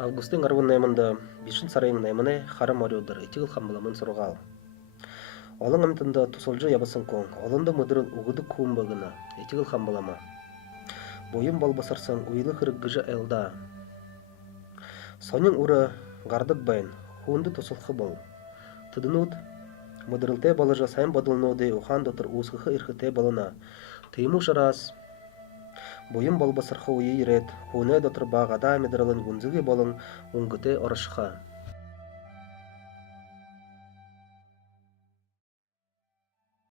Августин арвын наймында бишин сарайың наймыне харам орёдыр этигыл хамбаламын сургал. Олон амтында тусолжа ябасын кон, олында мыдырыл угуды куум багына этигыл хамбалама. Бойым балбасарсан уйлы хырыггыжа элда. Сонин ура гардык байн, хуунды тусулхы бол. Тыдынут мыдырылтай балажа сайын бадылноды ухан дотыр уусхыхы ирхытай балана. Тыйму шарас бойым балбасархы уйы ирет, хуунай дотыр багада медралын гунзыгы болың унгыте орышха.